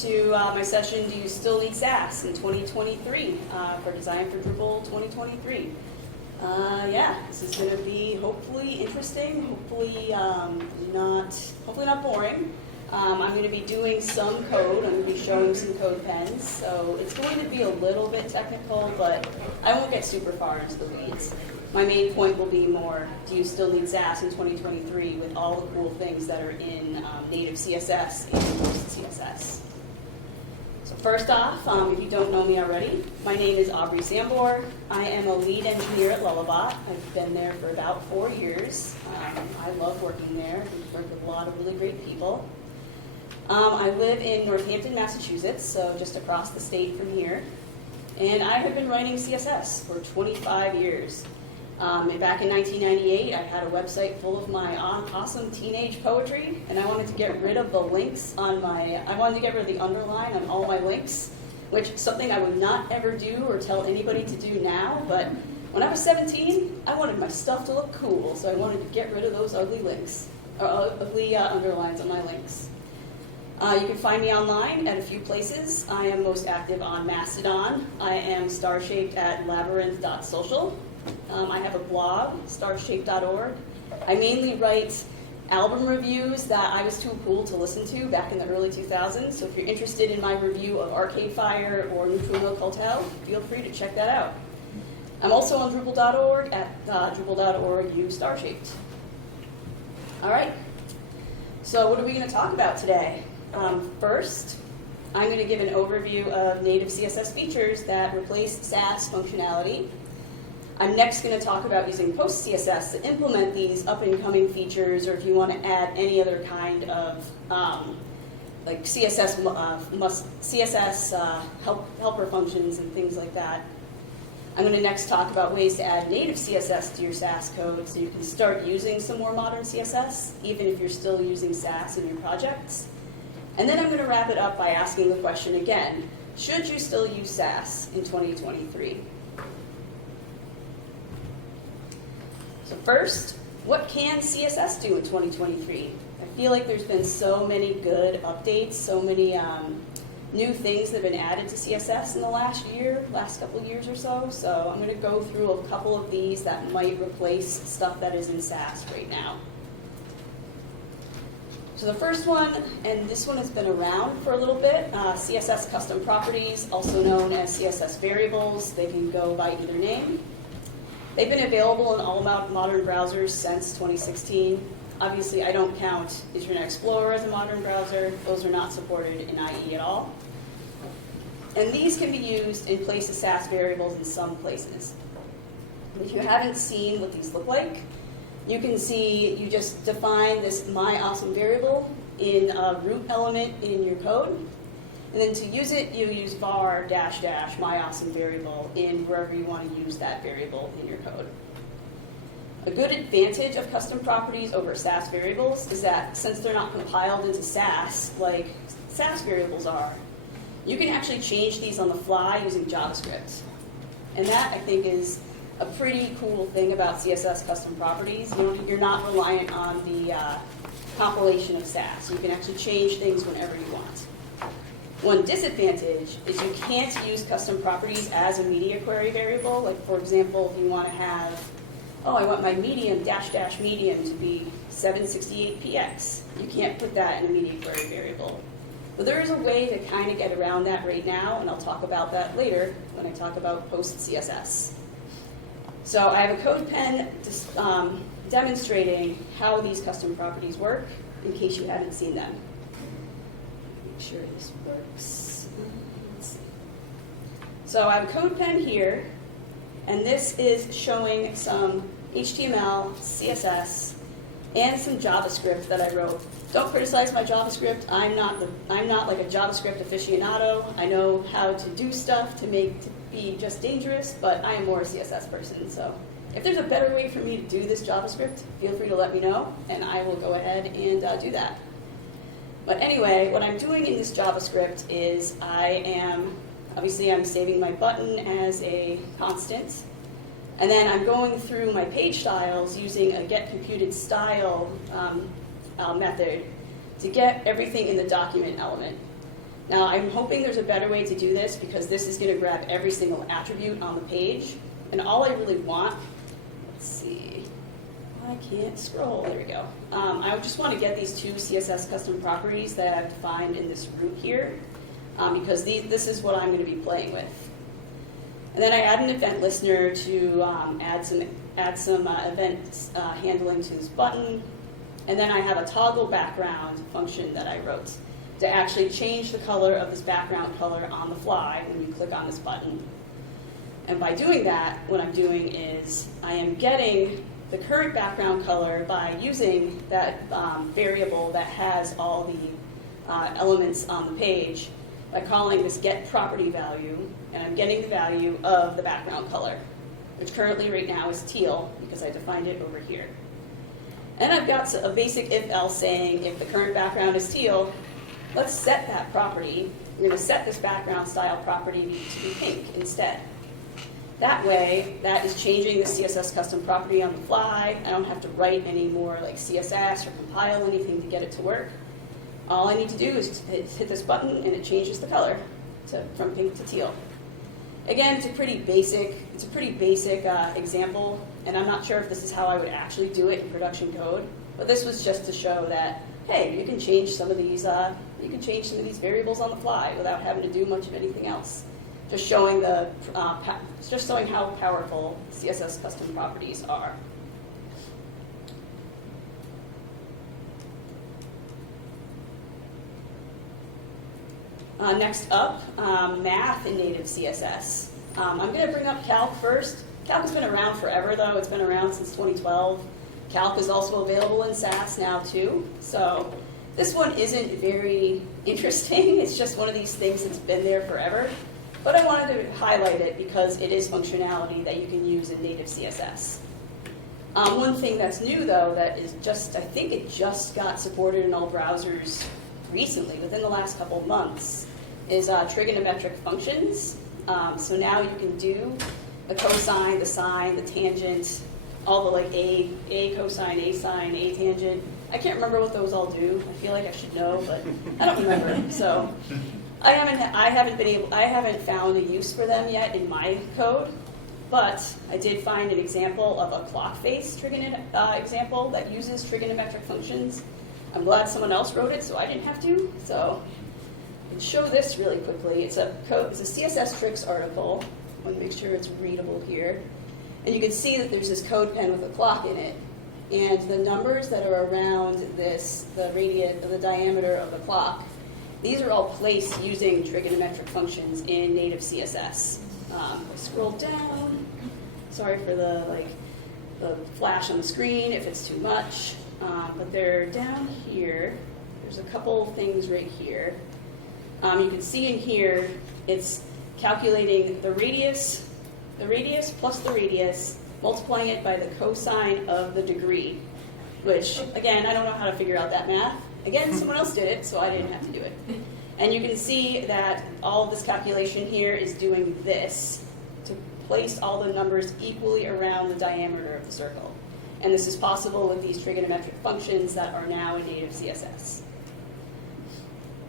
to my session, Do You Still Need Sass in 2023 for Design for Drupal 2023. Yeah, this is going to be hopefully interesting, hopefully not boring. I'm going to be doing some code. I'm going to be showing some code pens. So it's going to be a little bit technical, but I won't get super far into the weeds. My main point will be more, do you still need Sass in 2023 with all the cool things that are in native CSS and PostCSS? So first off, if you don't know me already, my name is Aubrey Sambor. I am a lead engineer at Lullabot. I've been there for about 4 years. I love working there. I've worked with a lot of really great people. I live in Northampton, Massachusetts, so just across the state from here. And I have been writing CSS for 25 years. Back in 1998, I had a website full of my awesome teenage poetry, and I wanted to get rid of the links on I wanted to get rid of the underline on all my links, which is something I would not ever do or tell anybody to do now, but when I was 17, I wanted my stuff to look cool, so I wanted to get rid of those ugly links, or ugly underlines on my links. You can find me online at a few places. I am most active on Mastodon. I am star-shaped at labyrinth.social. I have a blog, starshaped.org. I mainly write album reviews that I was too cool to listen to back in the early 2000s. So if you're interested in my review of Arcade Fire or Neutral Milk Hotel, feel free to check that out. I'm also on Drupal.org at Drupal.org /starshaped. All right. So what are we going to talk about today? First, I'm going to give an overview of native CSS features that replace Sass functionality. I'm next going to talk about using PostCSS to implement these up-and-coming features, or if you want to add any other kind of like CSS helper functions and things like that. I'm going to next talk about ways to add native CSS to your Sass code so you can start using some more modern CSS, even if you're still using Sass in your projects. And then I'm going to wrap it up by asking the question again, should you still use Sass in 2023? So first, what can CSS do in 2023? I feel like there's been so many good updates, so many new things that have been added to CSS in the last couple of years or so. So I'm going to go through a couple of these that might replace stuff that is in Sass right now. So the first one, and this one has been around for a little bit, CSS custom properties, also known as CSS variables. They can go by either name. They've been available in all modern browsers since 2016. Obviously, I don't count Internet Explorer as a modern browser. Those are not supported in IE at all. And these can be used in place of Sass variables in some places. If you haven't seen what these look like, you can see you just define this myAwesome variable in a root element in your code. And then to use it, you use var -- myAwesome variable in wherever you want to use that variable in your code. A good advantage of custom properties over Sass variables is that since they're not compiled into Sass like Sass variables are, you can actually change these on the fly using JavaScript. And that, I think, is a pretty cool thing about CSS custom properties. You're not reliant on the compilation of Sass. You can actually change things whenever you want. One disadvantage is you can't use custom properties as a media query variable. Like, for example, if you want to have, I want my medium -- medium to be 768px. You can't put that in a media query variable. But there is a way to kind of get around that right now, and I'll talk about that later when I talk about PostCSS. So I have a code pen demonstrating how these custom properties work, in case you haven't seen them. Make sure this works. Let's see. So I have a code pen here, and this is showing some HTML, CSS, and some JavaScript that I wrote. Don't criticize my JavaScript. I'm not like a JavaScript aficionado. I know how to do stuff to be just dangerous, but I am more a CSS person. So if there's a better way for me to do this JavaScript, feel free to let me know, and I will go ahead and do that. But anyway, what I'm doing in this JavaScript is I'm saving my button as a constant, and then I'm going through my page styles using a getComputedStyle method to get everything in the document element. Now, I'm hoping there's a better way to do this because this is going to grab every single attribute on the page. And all I really want, let's see, I can't scroll, there we go. I just want to get these two CSS custom properties that I've defined in this group here because this is what I'm going to be playing with. And then I add an event listener to add some event handling to this button. And then I have a toggle background function that I wrote to actually change the color of this background color on the fly when you click on this button. And by doing that, what I'm doing is I am getting the current background color by using that variable that has all the elements on the page by calling this getPropertyValue, and I'm getting the value of the background color, which currently right now is teal because I defined it over here. And I've got a basic if-else saying if the current background is teal, let's set that property. We're going to set this background style property to be pink instead. That way, that is changing the CSS custom property on the fly. I don't have to write any more like CSS or compile anything to get it to work. All I need to do is hit this button and it changes the color from pink to teal. Again, it's a pretty basic example, and I'm not sure if this is how I would actually do it in production code, but this was just to show that, hey, you can change some of these variables on the fly without having to do much of anything else. Just showing how powerful CSS custom properties are. Next up, math in native CSS. I'm going to bring up Calc first. Calc has been around forever, though. It's been around since 2012. Calc is also available in Sass now, too. So this one isn't very interesting. It's just one of these things that's been there forever. But I wanted to highlight it because it is functionality that you can use in native CSS. One thing that's new, though, that is I think it just got supported in all browsers recently, within the last couple of months, is trigonometric functions. So now you can do the cosine, the sine, the tangent, all the like a cosine, a sine, a tangent. I can't remember what those all do. I feel like I should know, but I don't remember. So I haven't found a use for them yet in my code, but I did find an example of a clock face example that uses trigonometric functions. I'm glad someone else wrote it, so I didn't have to. So I can show this really quickly. It's a CSS tricks article. I want to make sure it's readable here. And you can see that there's this code pen with a clock in it. And the numbers that are around this, the diameter of the clock, these are all placed using trigonometric functions in native CSS. I'll scroll down. Sorry for the flash on the screen if it's too much. But they're down here. There's a couple things right here. You can see in here, it's calculating the radius plus the radius, multiplying it by the cosine of the degree, which, again, I don't know how to figure out that math. Again, someone else did it, so I didn't have to do it. And you can see that all of this calculation here is doing this to place all the numbers equally around the diameter of the circle. And this is possible with these trigonometric functions that are now in native CSS.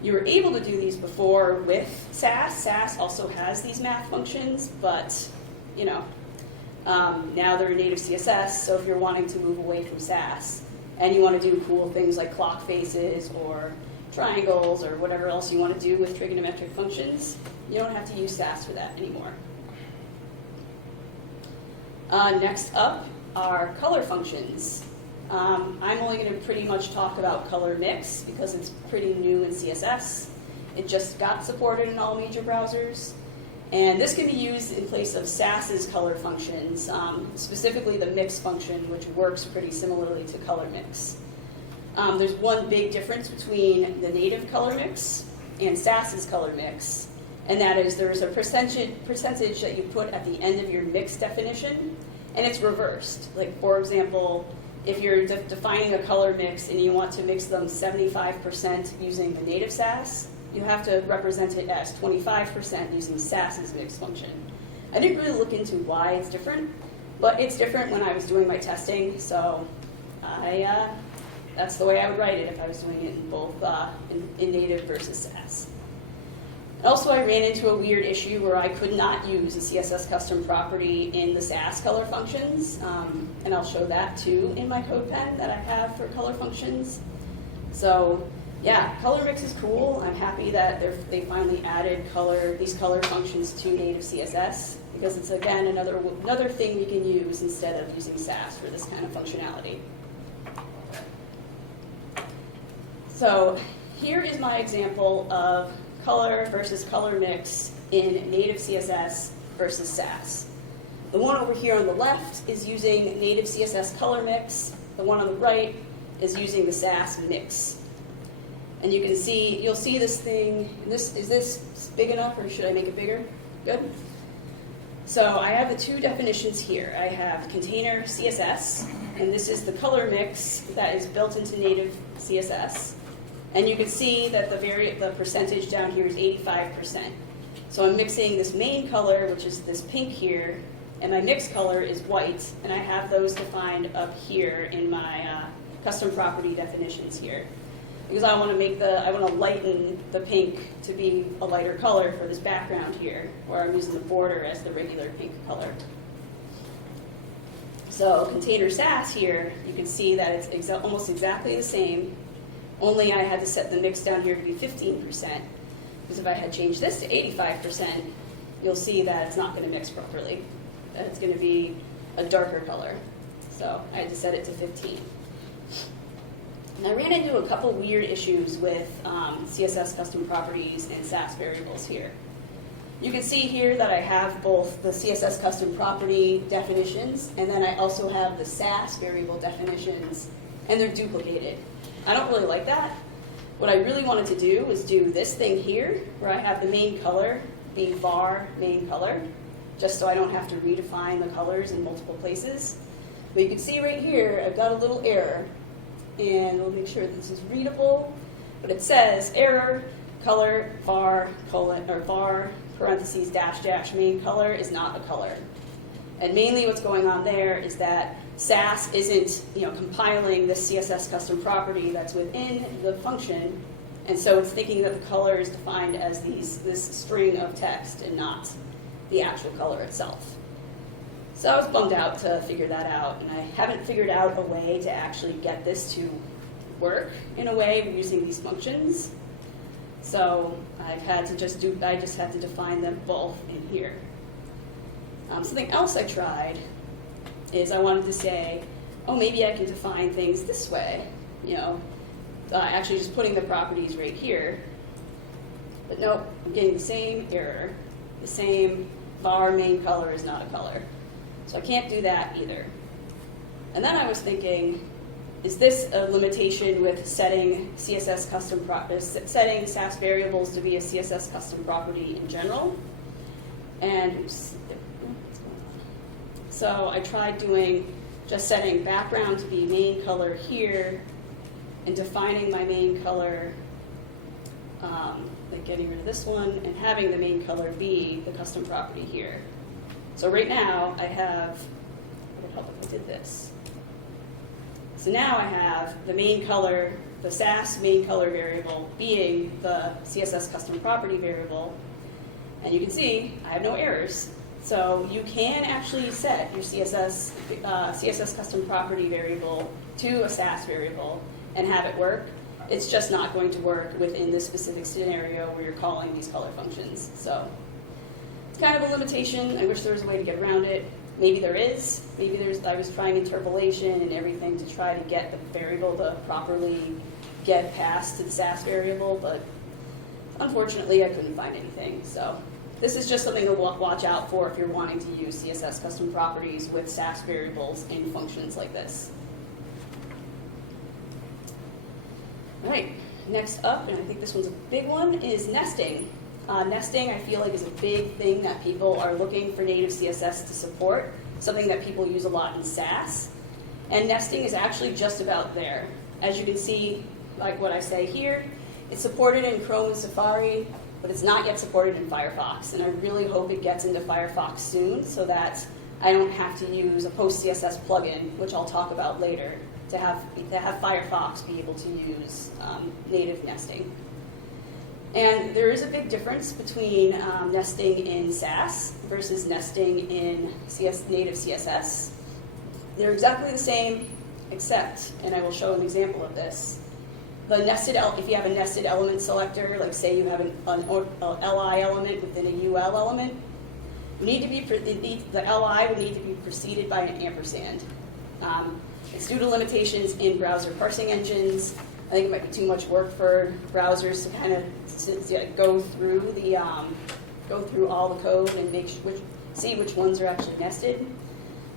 You were able to do these before with Sass. Sass also has these math functions, but now they're in native CSS, so if you're wanting to move away from Sass and you want to do cool things like clock faces or triangles or whatever else you want to do with trigonometric functions, you don't have to use Sass for that anymore. Next up are color functions. I'm only going to pretty much talk about color mix because it's pretty new in CSS. It just got supported in all major browsers. And this can be used in place of Sass's color functions, specifically the mix function, which works pretty similarly to color mix. There's one big difference between the native color mix and Sass's color mix, and that is there's a percentage that you put at the end of your mix definition, and it's reversed. Like, for example, if you're defining a color mix and you want to mix them 75% using the native Sass, you have to represent it as 25% using Sass's mix function. I didn't really look into why it's different, but it's different when I was doing my testing, so that's the way I would write it if I was doing it in both in native versus Sass. Also, I ran into a weird issue where I could not use a CSS custom property in the Sass color functions, and I'll show that too in my code pen that I have for color functions. So yeah, color mix is cool. I'm happy that they finally added these color functions to native CSS, because it's again another thing we can use instead of using Sass for this kind of functionality. So here is my example of color versus color mix in native CSS versus Sass. The one over here on the left is using native CSS color mix. The one on the right is using the Sass mix. And you can see, you'll see this thing. Is this big enough, or should I make it bigger? Good. So I have the two definitions here. I have container CSS, and this is the color mix that is built into native CSS. And you can see that the percentage down here is 85%. So I'm mixing this main color, which is this pink here, and my mix color is white, and I have those defined up here in my custom property definitions here. Because I want to lighten the pink to be a lighter color for this background here, where I'm using the border as the regular pink color. So container Sass here, you can see that it's almost exactly the same. Only I had to set the mix down here to be 15%, because if I had changed this to 85%, you'll see that it's not going to mix properly. That it's going to be a darker color. So I had to set it to 15. And I ran into a couple weird issues with CSS custom properties and Sass variables here. You can see here that I have both the CSS custom property definitions, and then I also have the Sass variable definitions, and they're duplicated. I don't really like that. What I really wanted to do was do this thing here, where I have the main color be var main color, just so I don't have to redefine the colors in multiple places. But you can see right here, I've got a little error, and we'll make sure this is readable. But it says error color var colon or var parentheses dash dash main color is not a color. And mainly what's going on there is that Sass isn't, compiling this CSS custom property that's within the function, and so it's thinking that the color is defined as this string of text and not the actual color itself. So I was bummed out to figure that out, and I haven't figured out a way to actually get this to work in a way using these functions. So I just had to define them both in here. Something else I tried is I wanted to say, oh, maybe I can define things this way, actually just putting the properties right here. But nope, I'm getting the same error, the same var main color is not a color. So I can't do that either. And then I was thinking, is this a limitation with setting CSS custom setting Sass variables to be a CSS custom property in general? And so I tried just setting background to be main color here, and defining my main color, like getting rid of this one, and having the main color be the custom property here. So right now I have, it would help if I did this. So now I have the main color, the Sass main color variable being the CSS custom property variable, and you can see I have no errors. So you can actually set your CSS custom property variable to a Sass variable and have it work. It's just not going to work within this specific scenario where you're calling these color functions. So it's kind of a limitation. I wish there was a way to get around it. Maybe there is. I was trying interpolation and everything to try to get the variable to properly get passed to the Sass variable, but unfortunately I couldn't find anything. So this is just something to watch out for if you're wanting to use CSS custom properties with Sass variables in functions like this. All right, next up, and I think this one's a big one, is nesting. Nesting, I feel like, is a big thing that people are looking for native CSS to support, something that people use a lot in Sass. And nesting is actually just about there. As you can see, like what I say here, it's supported in Chrome and Safari, but it's not yet supported in Firefox. And I really hope it gets into Firefox soon so that I don't have to use a PostCSS plugin, which I'll talk about later, to have Firefox be able to use native nesting. And there is a big difference between nesting in Sass versus nesting in native CSS. They're exactly the same, except, and I will show an example of this, if you have a nested element selector, like say you have an LI element within a UL element, the LI would need to be preceded by an ampersand. It's due to limitations in browser parsing engines. I think it might be too much work for browsers to kind of go through all the code and see which ones are actually nested.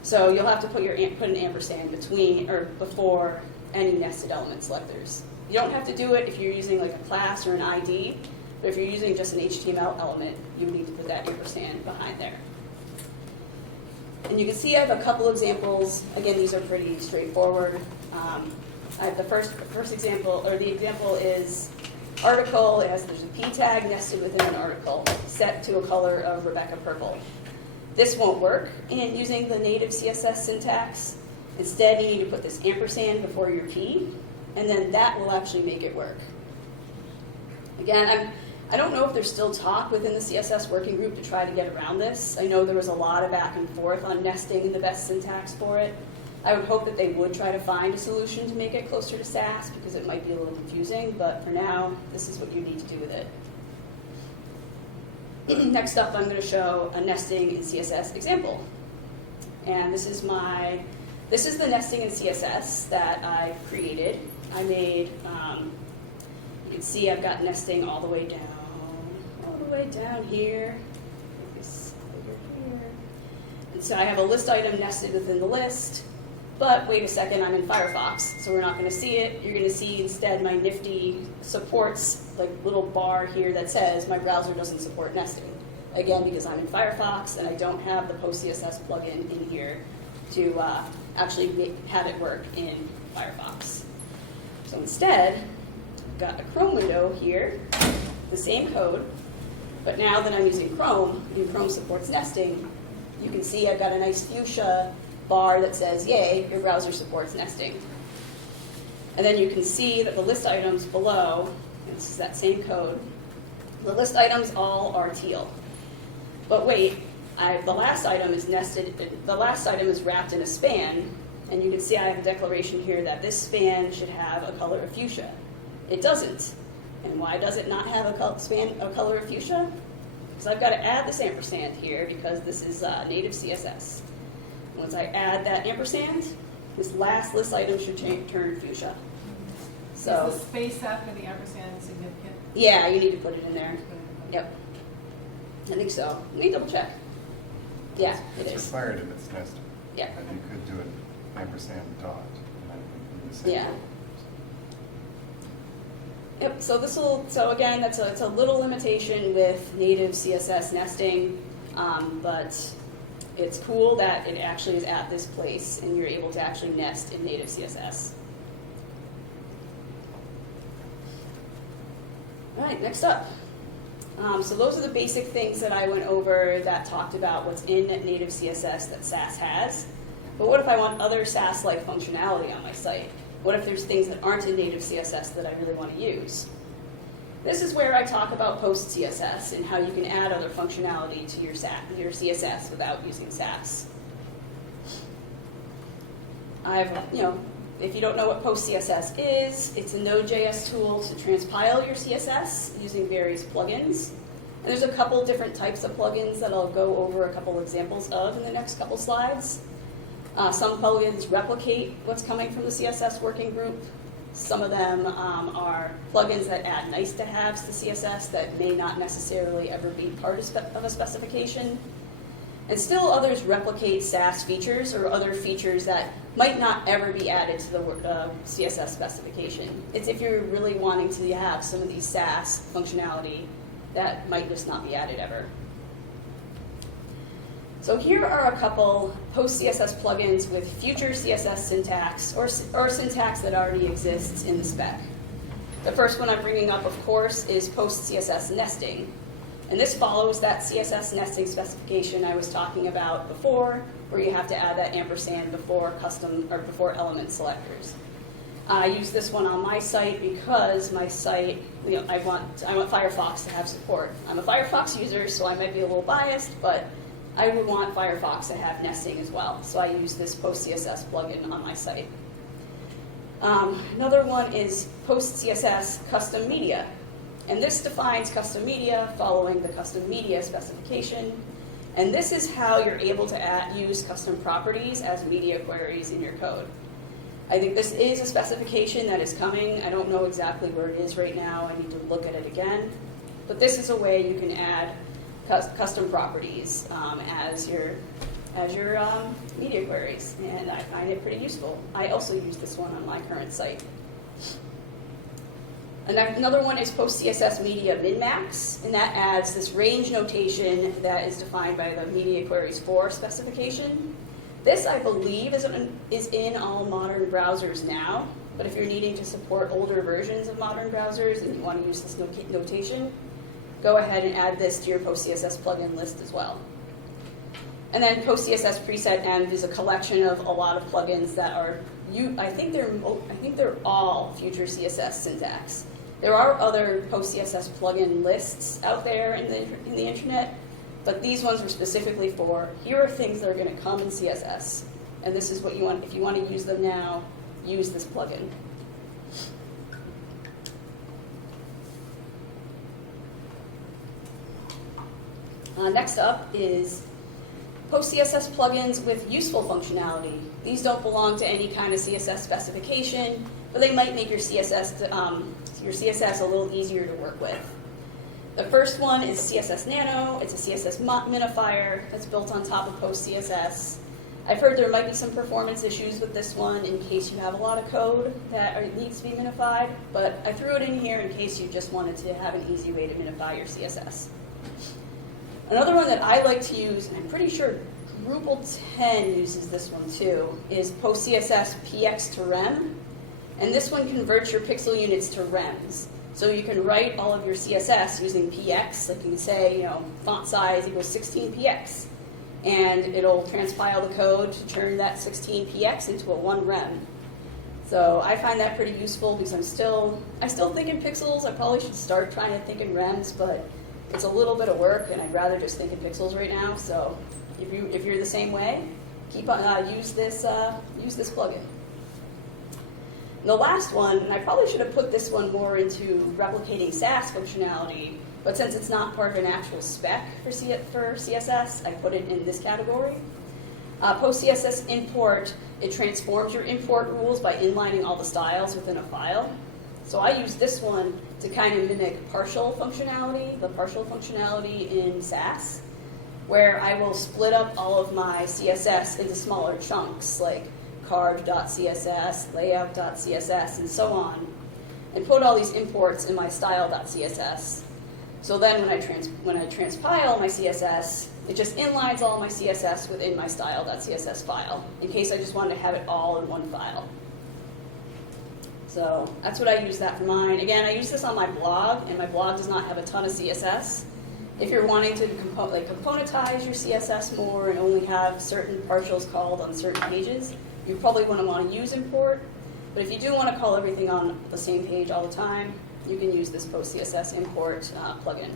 So you'll have to put an ampersand between or before any nested element selectors. You don't have to do it if you're using like a class or an ID, but if you're using just an HTML element, you need to put that ampersand behind there. And you can see I have a couple examples. Again, these are pretty straightforward. I have the first example, or the example is article. There's a P tag nested within an article, set to a color of Rebecca purple. This won't work in using the native CSS syntax. Instead, you need to put this ampersand before your P, and then that will actually make it work. Again, I don't know if there's still talk within the CSS working group to try to get around this. I know there was a lot of back and forth on nesting and the best syntax for it. I would hope that they would try to find a solution to make it closer to Sass because it might be a little confusing, but for now, this is what you need to do with it. Next up, I'm going to show a nesting in CSS example. And this is the nesting in CSS that I created. I made, you can see I've got nesting all the way down here. Over here. And so I have a list item nested within the list. But wait a second, I'm in Firefox, so we're not going to see it. You're going to see instead my nifty supports, like little bar here that says my browser doesn't support nesting. Again, because I'm in Firefox and I don't have the PostCSS plugin in here to actually have it work in Firefox. So instead, I've got a Chrome window here, the same code, but now that I'm using Chrome, and Chrome supports nesting, you can see I've got a nice fuchsia bar that says, yay, your browser supports nesting. And then you can see that the list items below, and this is that same code, the list items all are teal. But wait, the last item is wrapped in a span, and you can see I have a declaration here that this span should have a color of fuchsia. It doesn't. And why does it not have a color of fuchsia? Because I've got to add this ampersand here because this is native CSS. Once I add that ampersand, this last list item should turn fuchsia. So, is the space after the ampersand significant? Yeah, you need to put it in there. Yep. I think so. Let me double check. Yeah, it is. It's required if it's nested. Yeah. And you could do it ampersand dot. And that would be the same. Yeah. Yep, so again, it's a little limitation with native CSS nesting, but it's cool that it actually is at this place and you're able to actually nest in native CSS. All right, next up. So those are the basic things that I went over that talked about what's in native CSS that Sass has. But what if I want other Sass-like functionality on my site? What if there's things that aren't in native CSS that I really want to use? This is where I talk about PostCSS and how you can add other functionality to your CSS without using Sass. If you don't know what PostCSS is, it's a Node.js tool to transpile your CSS using various plugins. And there's a couple different types of plugins that I'll go over a couple examples of in the next couple slides. Some plugins replicate what's coming from the CSS working group. Some of them are plugins that add nice-to-haves to CSS that may not necessarily ever be part of a specification. And still others replicate Sass features or other features that might not ever be added to the CSS specification. It's if you're really wanting to have some of these Sass functionality that might just not be added ever. So here are a couple PostCSS plugins with future CSS syntax or syntax that already exists in the spec. The first one I'm bringing up, of course, is PostCSS nesting. And this follows that CSS nesting specification I was talking about before, where you have to add that ampersand before element selectors. I use this one on my site because my site, I want Firefox to have support. I'm a Firefox user, so I might be a little biased, but I would want Firefox to have nesting as well. So I use this PostCSS plugin on my site. Another one is PostCSS Custom Media. And this defines custom media following the custom media specification. And this is how you're able to use custom properties as media queries in your code. I think this is a specification that is coming. I don't know exactly where it is right now. I need to look at it again. But this is a way you can add custom properties as your media queries, and I find it pretty useful. I also use this one on my current site. Another one is PostCSS Media Min-Max, and that adds this range notation that is defined by the Media Queries 4 specification. This, I believe, is in all modern browsers now, but if you're needing to support older versions of modern browsers and you want to use this notation, go ahead and add this to your PostCSS plugin list as well. And then PostCSS Preset Env is a collection of a lot of plugins that are, I think they're all future CSS syntax. There are other PostCSS plugin lists out there in the internet, but these ones were specifically for, here are things that are going to come in CSS, and this is what you want. If you want to use them now, use this plugin. Next up is PostCSS plugins with useful functionality. These don't belong to any kind of CSS specification, but they might make your CSS a little easier to work with. The first one is CSS Nano. It's a CSS minifier that's built on top of PostCSS. I've heard there might be some performance issues with this one in case you have a lot of code that needs to be minified, but I threw it in here in case you just wanted to have an easy way to minify your CSS. Another one that I like to use, and I'm pretty sure Drupal 10 uses this one too, is PostCSS PX to Rem. And this one converts your pixel units to rems. So you can write all of your CSS using PX, like you can say, font size equals 16 PX. And it'll transpile the code to turn that 16 PX into a 1 rem. So I find that pretty useful because I still think in pixels. I probably should start trying to think in rems, but it's a little bit of work, and I'd rather just think in pixels right now. So if you're the same way, use this plugin. And the last one, and I probably should have put this one more into replicating Sass functionality, but since it's not part of an actual spec for CSS, I put it in this category. PostCSS import, it transforms your import rules by inlining all the styles within a file. So I use this one to kind of mimic partial functionality, the partial functionality in Sass, where I will split up all of my CSS into smaller chunks, like carved.css, layout.css, and so on, and put all these imports in my style.css. So then when I transpile my CSS, it just inlines all my CSS within my style.css file, in case I just wanted to have it all in one file. So that's what I use that for mine. Again, I use this on my blog, and my blog does not have a ton of CSS. If you're wanting to componentize your CSS more and only have certain partials called on certain pages, you probably want to use import. But if you do want to call everything on the same page all the time, you can use this PostCSS import plugin.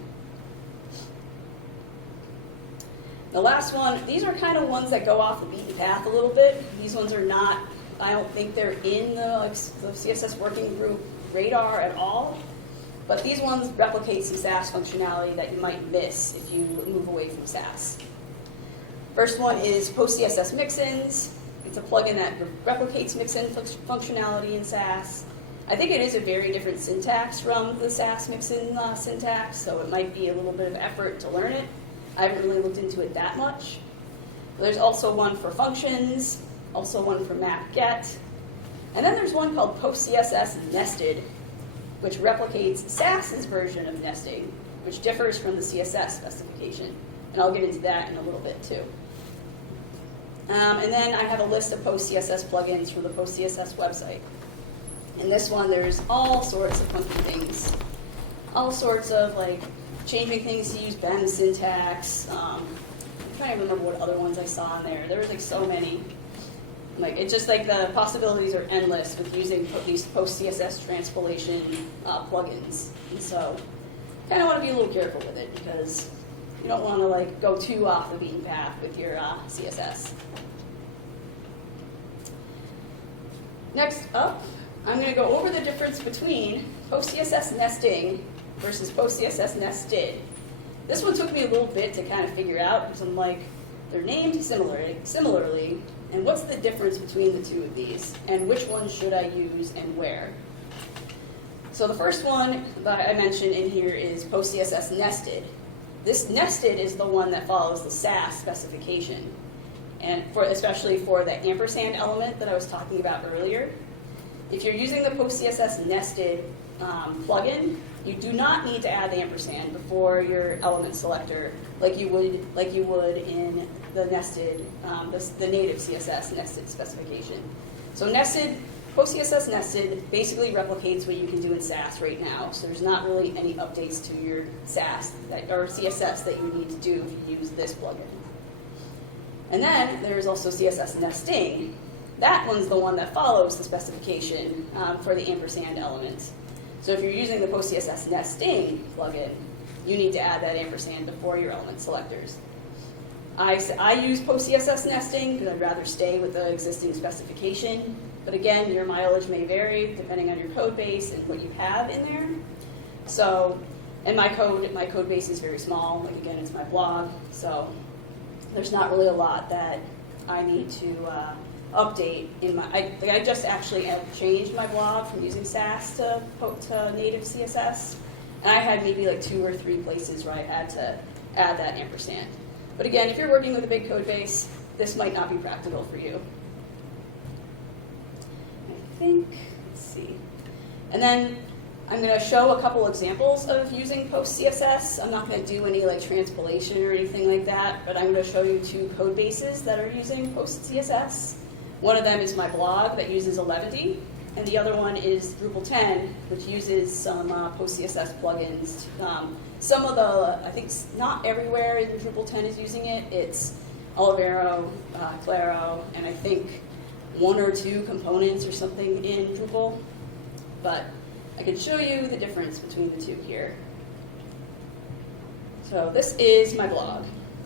The last one, these are kind of ones that go off the beaten path a little bit. These ones are not, I don't think they're in the CSS working group radar at all. But these ones replicate some Sass functionality that you might miss if you move away from Sass. First one is PostCSS Mixins. It's a plugin that replicates mixin functionality in Sass. I think it is a very different syntax from the Sass mixin syntax, so it might be a little bit of effort to learn it. I haven't really looked into it that much. There's also one for functions, also one for map get, and then there's one called PostCSS Nested, which replicates Sass's version of nesting, which differs from the CSS specification. And I'll get into that in a little bit too. And then I have a list of PostCSS plugins from the PostCSS website. In this one, there's all sorts of funky things. All sorts of changing things to use Ben syntax. I'm trying to remember what other ones I saw in there. There was so many. Like, it's just like the possibilities are endless with using these post-CSS transpilation plugins. And so, kind of want to be a little careful with it because you don't want to like go too off the beaten path with your CSS. Next up, I'm going to go over the difference between post-CSS nesting versus post-CSS nested. This one took me a little bit to kind of figure out because I'm like, they're named similarly, and what's the difference between the two of these, and which one should I use and where? So the first one that I mentioned in here is post-CSS nested. This nested is the one that follows the Sass specification, and especially for the ampersand element that I was talking about earlier. If you're using the post-CSS nested plugin, you do not need to add the ampersand before your element selector like you would in the nested, the native CSS nested specification. So post-CSS nested basically replicates what you can do in Sass right now. So there's not really any updates to your Sass or CSS that you need to do if you use this plugin. And then there's also CSS nesting. That one's the one that follows the specification for the ampersand element. So if you're using the post-CSS nesting plugin, you need to add that ampersand before your element selectors. I use post-CSS nesting because I'd rather stay with the existing specification. But again, your mileage may vary depending on your code base and what you have in there. So, and my code base is very small. Like again, it's my blog. So there's not really a lot that I need to update in my. I just actually changed my blog from using Sass to native CSS, and I had maybe like 2 or 3 places where I had to add that ampersand. But again, if you're working with a big code base, this might not be practical for you. I think, let's see. And then I'm going to show a couple examples of using post-CSS. I'm not going to do any like transpilation or anything like that, but I'm going to show you 2 code bases that are using post-CSS. One of them is my blog that uses 11D, and the other one is Drupal 10, which uses some post-CSS plugins. Some of the, I think not everywhere in Drupal 10 is using it. It's Olivero, Claro, and I think 1 or 2 components or something in Drupal. But I can show you the difference between the 2 here. So this is my blog.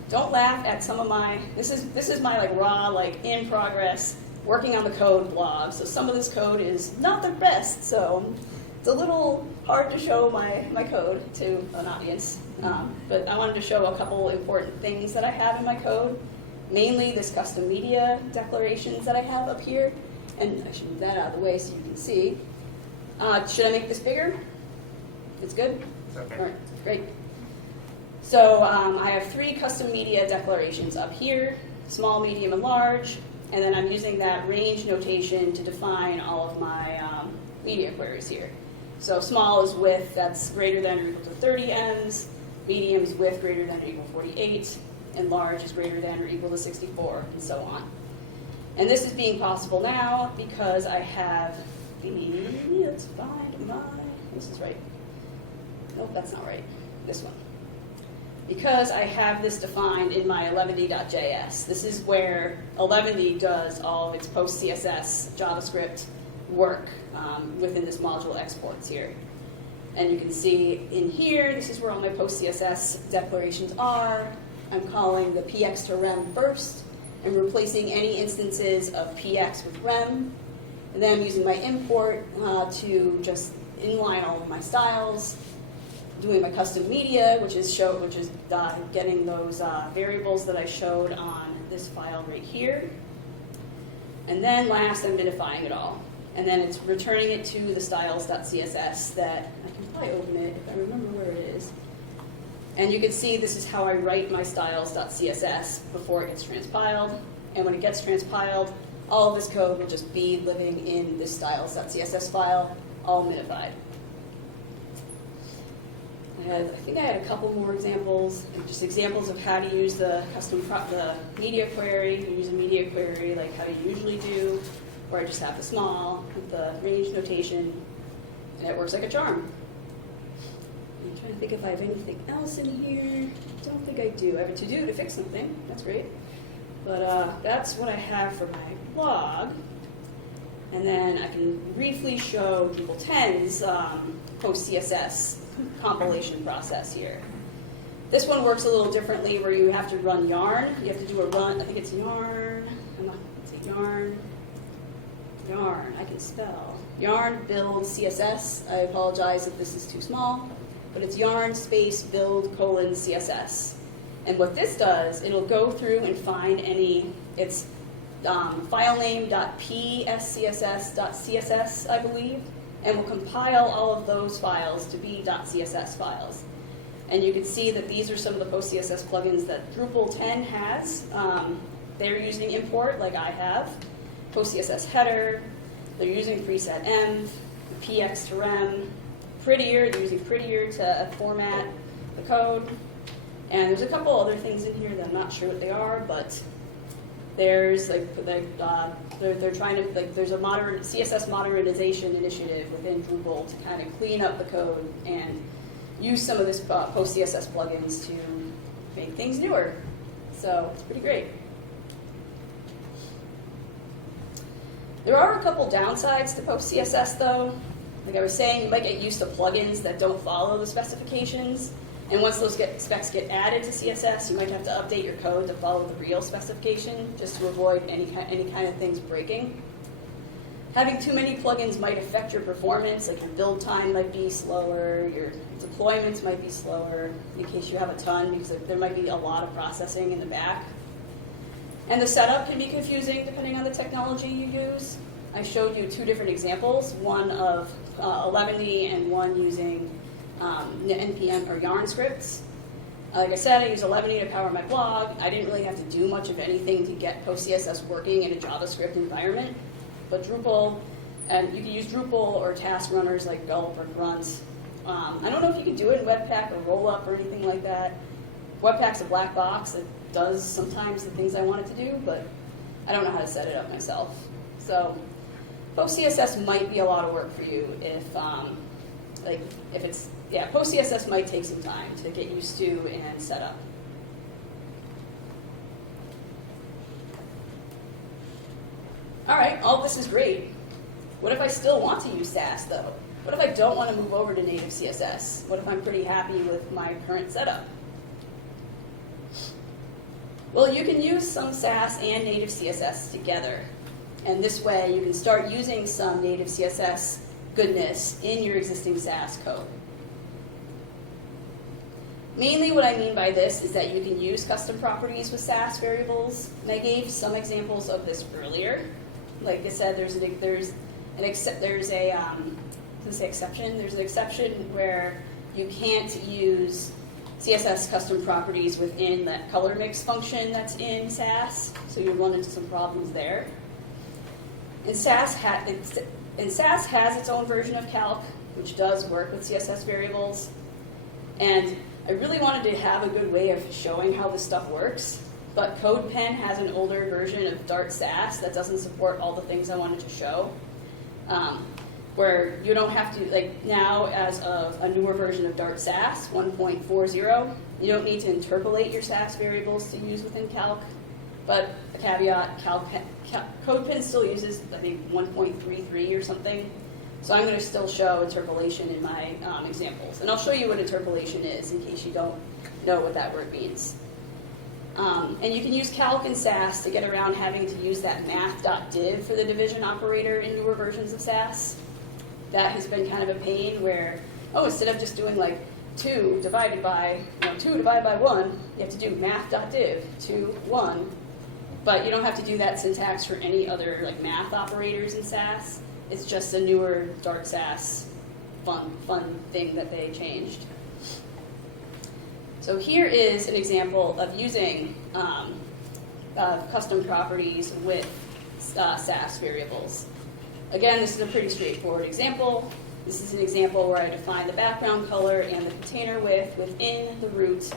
Don't laugh at some of my, this is my like raw, like in progress, working on the code blog. So some of this code is not the best, so it's a little hard to show my code to an audience. But I wanted to show a couple important things that I have in my code, mainly this custom media declarations that I have up here. And I should move that out of the way so you can see. Should I make this bigger? It's good? Okay. All right, great. So I have 3 custom media declarations up here, small, medium, and large, and then I'm using that range notation to define all of my media queries here. So small is width that's greater than or equal to 30 ems, medium is width greater than or equal to 48, and large is greater than or equal to 64, and so on. And this is being possible now because I have let's find my, this is right. Nope, that's not right. This one. Because I have this defined in my 11d.js. This is where 11d does all of its post-CSS JavaScript work within this module exports here. And you can see in here, this is where all my post-CSS declarations are. I'm calling the px to rem first and replacing any instances of px with rem. And then I'm using my import to just inline all of my styles. Doing my custom media, which is getting those variables that I showed on this file right here. And then last, I'm minifying it all. And then it's returning it to the styles.css that I can probably open it if I remember where it is. And you can see this is how I write my styles.css before it gets transpiled. And when it gets transpiled, all of this code will just be living in this styles.css file, all minified. I think I had a couple more examples, just examples of how to use the the media query. You use a media query like how you usually do, where I just have the small with the range notation, and it works like a charm. I'm trying to think if I have anything else in here. I don't think I do. I have a to-do to fix something. That's great. But that's what I have for my blog. And then I can briefly show Drupal 10's PostCSS compilation process here. This one works a little differently where you have to run yarn. You have to do a run, I think it's yarn, yarn, I can spell. Yarn build CSS. I apologize if this is too small, but it's yarn space build colon CSS. And what this does, it'll go through and find it's file name .pscss.css, I believe, and will compile all of those files to be .css files. And you can see that these are some of the PostCSS plugins that Drupal 10 has. They're using import, like I have, PostCSS header, they're using preset env, the px to rem, prettier, they're using prettier to format the code. And there's a couple other things in here that I'm not sure what they are, but there's they're trying to, there's a CSS modernization initiative within Drupal to kind of clean up the code and use some of this PostCSS plugins to make things newer. So it's pretty great. There are a couple downsides to PostCSS though. Like I was saying, you might get used to plugins that don't follow the specifications. And once those specs get added to CSS, you might have to update your code to follow the real specification, just to avoid any kind of things breaking. Having too many plugins might affect your performance, like your build time might be slower, your deployments might be slower, in case you have a ton, because there might be a lot of processing in the back. And the setup can be confusing depending on the technology you use. I showed you two different examples, one of 11D and one using NPM or yarn scripts. Like I said, I use 11D to power my blog. I didn't really have to do much of anything to get PostCSS working in a JavaScript environment. But Drupal, and you can use Drupal or task runners like Gulp or Grunt. I don't know if you can do it in Webpack or Rollup or anything like that. Webpack's a black box. It does sometimes the things I want it to do, but I don't know how to set it up myself. So PostCSS might be a lot of work for you PostCSS might take some time to get used to and set up. All right, all this is great. What if I still want to use Sass though? What if I don't want to move over to native CSS? What if I'm pretty happy with my current setup? Well, you can use some Sass and native CSS together. And this way you can start using some native CSS goodness in your existing Sass code. Mainly what I mean by this is that you can use custom properties with Sass variables. And I gave some examples of this earlier. Like I said, there's an exception where you can't use CSS custom properties within that color mix function that's in Sass, so you run into some problems there. And Sass has its own version of calc, which does work with CSS variables. And I really wanted to have a good way of showing how this stuff works, but CodePen has an older version of Dart Sass that doesn't support all the things I wanted to show. Where you don't have to, like now as of a newer version of Dart Sass 1.40, you don't need to interpolate your Sass variables to use within calc. But a caveat, CodePen still uses, I think, 1.33 or something. So I'm going to still show interpolation in my examples. And I'll show you what interpolation is in case you don't know what that word means. And you can use calc and Sass to get around having to use that math.div for the division operator in newer versions of Sass. That has been kind of a pain where, instead of just doing like 2 divided by 1, you have to do math.div, 2, 1. But you don't have to do that syntax for any other like math operators in Sass. It's just a newer Dart Sass fun thing that they changed. So here is an example of using custom properties with Sass variables. Again, this is a pretty straightforward example. This is an example where I define the background color and the container width within the root,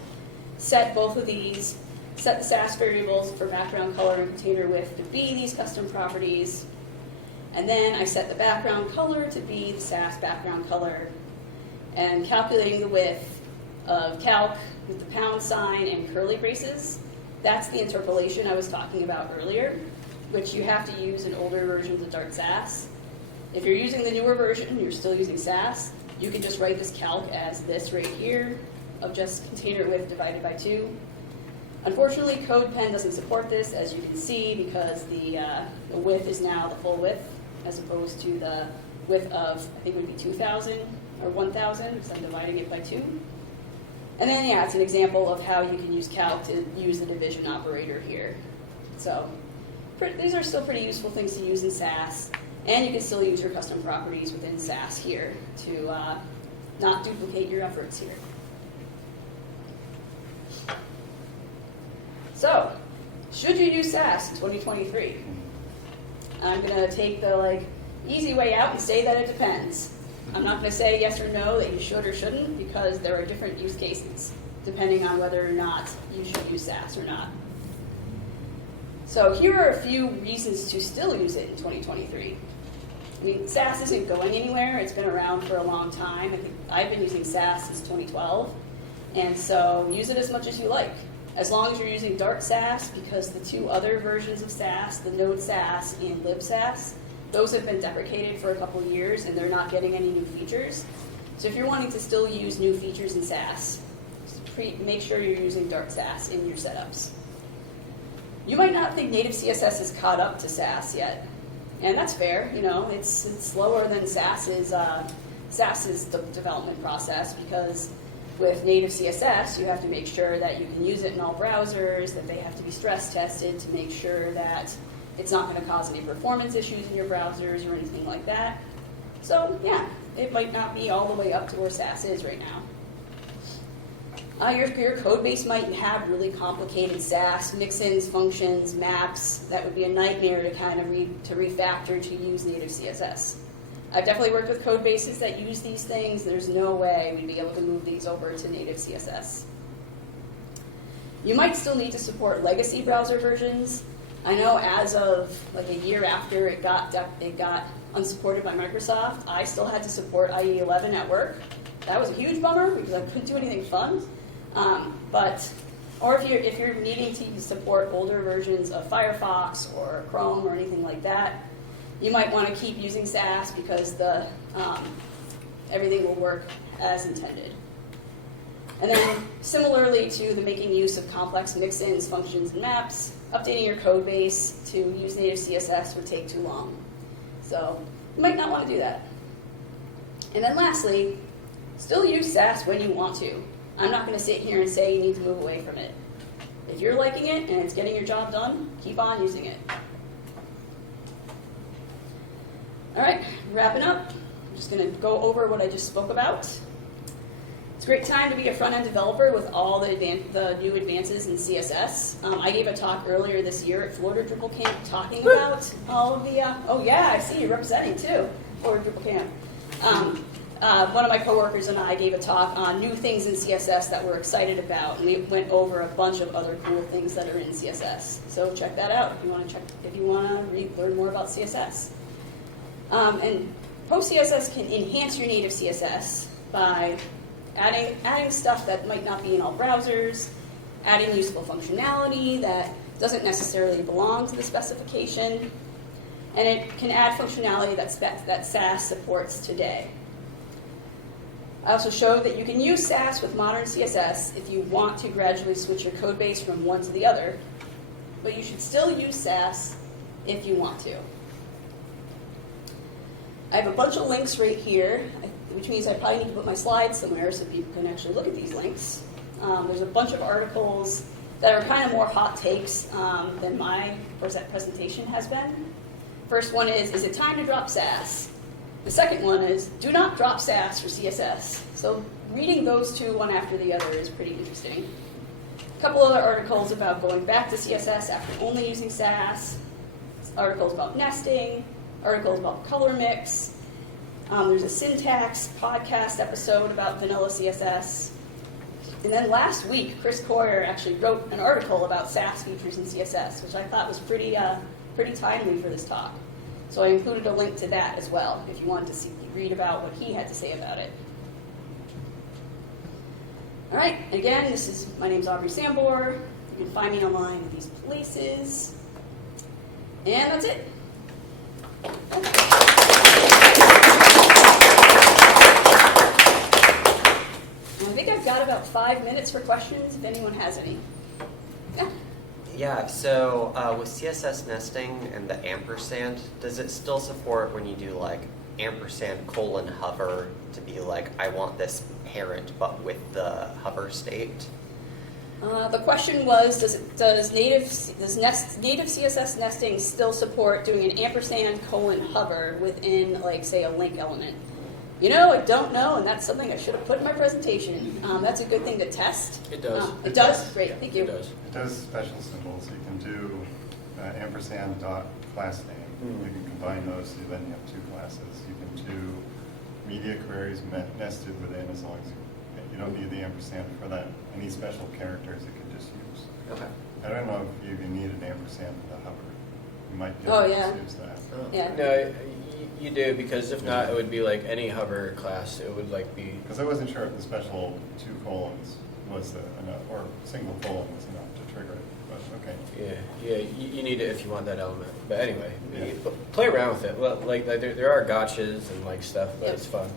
set both of these, set the Sass variables for background color and container width to be these custom properties, and then I set the background color to be the Sass background color, and calculating the width of calc with the pound sign and curly braces. That's the interpolation I was talking about earlier, which you have to use in older versions of Dart Sass. If you're using the newer version, you're still using Sass, you can just write this calc as this right here, of just container width divided by 2. Unfortunately, CodePen doesn't support this, as you can see, because the width is now the full width, as opposed to the width of, I think it would be 2,000 or 1,000, because I'm dividing it by 2. And then, yeah, it's an example of how you can use calc to use the division operator here. So these are still pretty useful things to use in Sass, and you can still use your custom properties within Sass here to not duplicate your efforts here. So, should you use Sass in 2023? I'm going to take the easy way out and say that it depends. I'm not going to say yes or no that you should or shouldn't, because there are different use cases depending on whether or not you should use Sass or not. So here are a few reasons to still use it in 2023. I mean, Sass isn't going anywhere. It's been around for a long time. I think I've been using Sass since 2012, and so use it as much as you like. As long as you're using Dart Sass, because the 2 other versions of Sass, the Node Sass and Lib Sass, those have been deprecated for a couple of years and they're not getting any new features. So if you're wanting to still use new features in Sass, make sure you're using Dart Sass in your setups. You might not think native CSS is caught up to Sass yet, and that's fair. You know, it's slower than Sass's development process, because with native CSS, you have to make sure that you can use it in all browsers, that they have to be stress tested to make sure that it's not going to cause any performance issues in your browsers or anything like that. So yeah, it might not be all the way up to where Sass is right now. Your code base might have really complicated Sass, mixins, functions, maps. That would be a nightmare to kind of refactor to use native CSS. I've definitely worked with code bases that use these things. There's no way we'd be able to move these over to native CSS. You might still need to support legacy browser versions. I know as of a year after it got unsupported by Microsoft, I still had to support IE 11 at work. That was a huge bummer because I couldn't do anything fun. Or if you're needing to support older versions of Firefox or Chrome or anything like that, you might want to keep using Sass because everything will work as intended. And then similarly to the making use of complex mixins, functions, and maps, updating your code base to use native CSS would take too long. So you might not want to do that. And then lastly, still use Sass when you want to. I'm not going to sit here and say you need to move away from it. If you're liking it and it's getting your job done, keep on using it. All right, wrapping up. I'm just going to go over what I just spoke about. It's a great time to be a front-end developer with all the new advances in CSS. I gave a talk earlier this year at Florida Drupal Camp talking about all of the, oh yeah, I see you representing too, Florida Drupal Camp. One of my coworkers and I gave a talk on new things in CSS that we're excited about, and we went over a bunch of other cool things that are in CSS. So check that out if you want to learn more about CSS. And PostCSS can enhance your native CSS by adding stuff that might not be in all browsers, adding useful functionality that doesn't necessarily belong to the specification, and it can add functionality that Sass supports today. I also showed that you can use Sass with modern CSS if you want to gradually switch your code base from one to the other, but you should still use Sass if you want to. I have a bunch of links right here, which means I probably need to put my slides somewhere so people can actually look at these links. There's a bunch of articles that are kind of more hot takes than my presentation has been. First one is it time to drop Sass? The second one is, do not drop Sass for CSS. So reading those two one after the other is pretty interesting. A couple other articles about going back to CSS after only using Sass, articles about nesting, articles about color mix. There's a syntax podcast episode about vanilla CSS. And then last week, Chris Coyer actually wrote an article about Sass features in CSS, which I thought was pretty timely for this talk. So I included a link to that as well, if you wanted to read about what he had to say about it. All right, again, my name's Aubrey Sambor. You can find me online in these places. And that's it. I think I've got about 5 minutes for questions if anyone has any. Yeah. Yeah, so with CSS nesting and the ampersand, does it still support when you do like ampersand : hover to be like, I want this parent but with the hover state? The question was, does native CSS nesting still support doing an ampersand : hover within, like, say, a link element? You know, I don't know, and that's something I should have put in my presentation. That's a good thing to test. It does. It does? Great, thank you. It does. It does special symbols. You can do ampersand dot class name. You can combine those, so then you have two classes. You can do media queries nested within, as long as you don't need the ampersand for that. Any special characters you can just use. Okay. I don't know if you even need an ampersand for the hover. You might be Oh, able yeah. to use that. Yeah. No, you do, because if not, it would be like any hover class. It would like be. Because I wasn't sure if the special 2 colons was enough, or single colon was enough to trigger it, but okay. Yeah, you need it if you want that element. But anyway, Yeah. play around with it. Well, like there are gotchas and like stuff, but Yep. it's fun.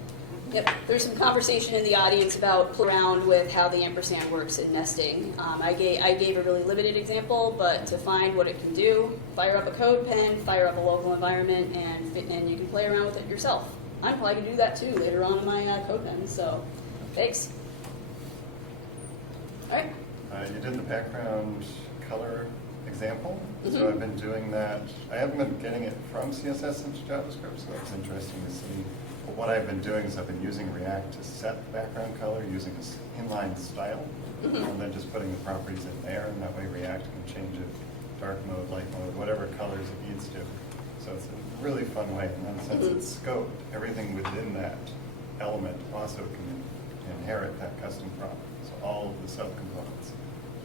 Yep, there's some conversation in the audience about play around with how the ampersand works in nesting. I gave a really limited example, but to find what it can do, fire up a code pen, fire up a local environment, and you can play around with it yourself. I'm probably going to do that too later on in my code pen, so thanks. All right. You did the background color example, so Mhm. I've been doing that. I haven't been getting it from CSS into JavaScript, so it's interesting to see. But what I've been doing is I've been using React to set the background color using an inline style, and then just putting the properties in there, and that way React can change it, dark mode, light mode, whatever colors it needs to. So it's a really fun way, and then since it's scoped, everything within that element also can inherit that custom prop. So all of the subcomponents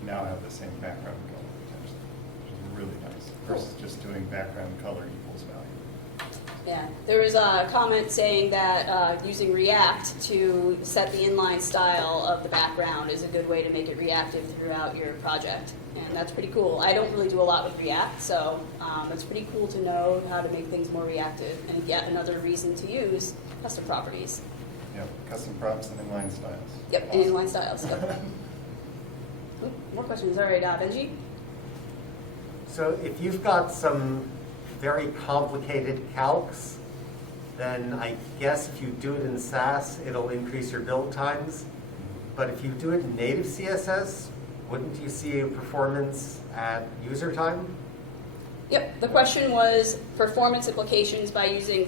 now have the same background color potentially, which is really nice, versus just doing background color equals value. Yeah, there was a comment saying that using React to set the inline style of the background is a good way to make it reactive throughout your project, and that's pretty cool. I don't really do a lot with React, so it's pretty cool to know how to make things more reactive, and yet another reason to use custom properties. Yep, custom props and inline styles. Yep, and inline styles. Yep. Ooh, more questions. All right, Benji? So if you've got some very complicated calcs, then I guess if you do it in Sass, it'll increase your build times. But if you do it in native CSS, wouldn't you see a performance at user time? Yep, the question was performance implications by using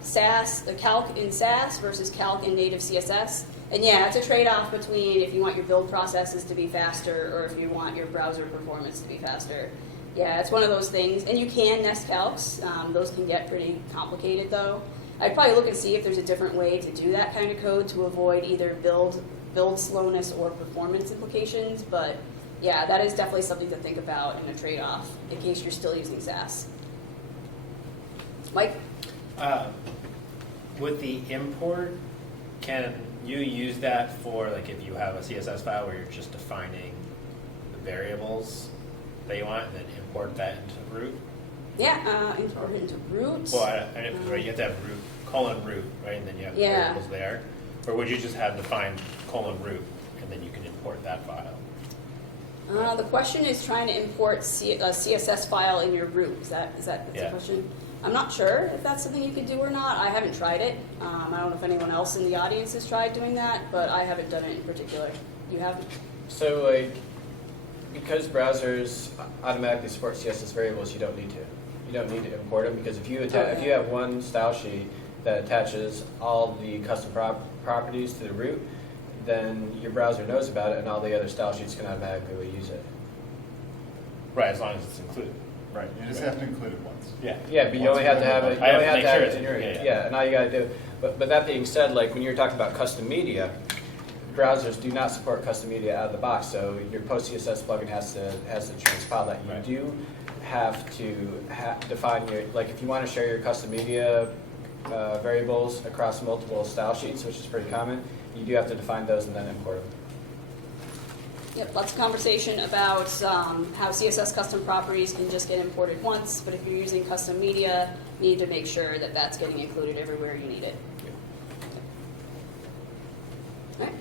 Sass, the calc in Sass versus calc in native CSS. And yeah, it's a trade-off between if you want your build processes to be faster or if you want your browser performance to be faster. Yeah, it's one of those things. And you can nest calcs. Those can get pretty complicated, though. I'd probably look and see if there's a different way to do that kind of code to avoid either build slowness or performance implications. But yeah, that is definitely something to think about in a trade-off in case you're still using Sass. Mike? With the import, can you use that for, like, if you have a CSS file where you're just defining the variables that you want and then import that into root? Yeah, import it into root. Well, right, you have to have root, right, and then you have the Yeah. variables there. Or would you just have defined root and then you can import that file? The question is trying to import a CSS file in your root. Is that the Yeah. question? I'm not sure if that's something you could do or not. I haven't tried it. I don't know if anyone else in the audience has tried doing that, but I haven't done it in particular. You have? So like, because browsers automatically support CSS variables, you don't need to. You don't need to import them, because if you if you have one style sheet that attaches all the custom properties to the root, then your browser knows about it, and all the other style sheets can automatically use it. Right, as long as it's included. Right, you just have to include it once. Yeah. Yeah, but you only have to have it. You I have only to have make to have sure it it's in your yeah. and all you gotta do. But that being said, like when you're talking about custom media, browsers do not support custom media out of the box. So your PostCSS plugin has to transpile that. You Right. do have to define your, like if you want to share your custom media variables across multiple style sheets, which is pretty common, you do have to define those and then import them. Yep, lots of conversation about how CSS custom properties can just get imported once, but if you're using custom media, you need to make sure that that's getting included everywhere you need it. All right.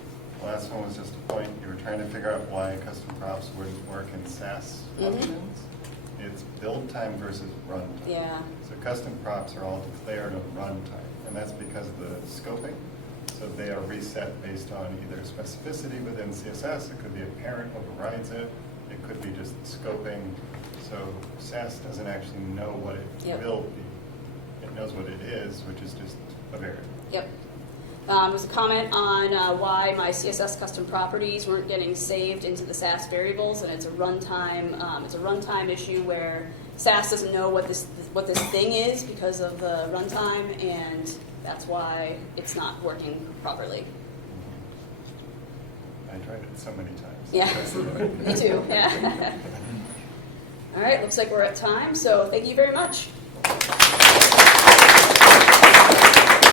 Last one was just a point, you were trying to figure out why custom props wouldn't work in Sass Mhm. functions. It's build time versus run time. Yeah. So custom props are all declared on run time, and that's because of the scoping. So they are reset based on either specificity within CSS, it could be a parent overrides it, it could be just scoping. So Sass doesn't actually know what it Yep. will be. It knows what it is, which is just a variable. Yep. There's a comment on why my CSS custom properties weren't getting saved into the Sass variables, and it's a runtime issue where Sass doesn't know what this thing is because of the runtime, and that's why it's not working properly. I tried it so many times. Yeah, me too. Yeah. All right, looks like we're at time, so thank you very much.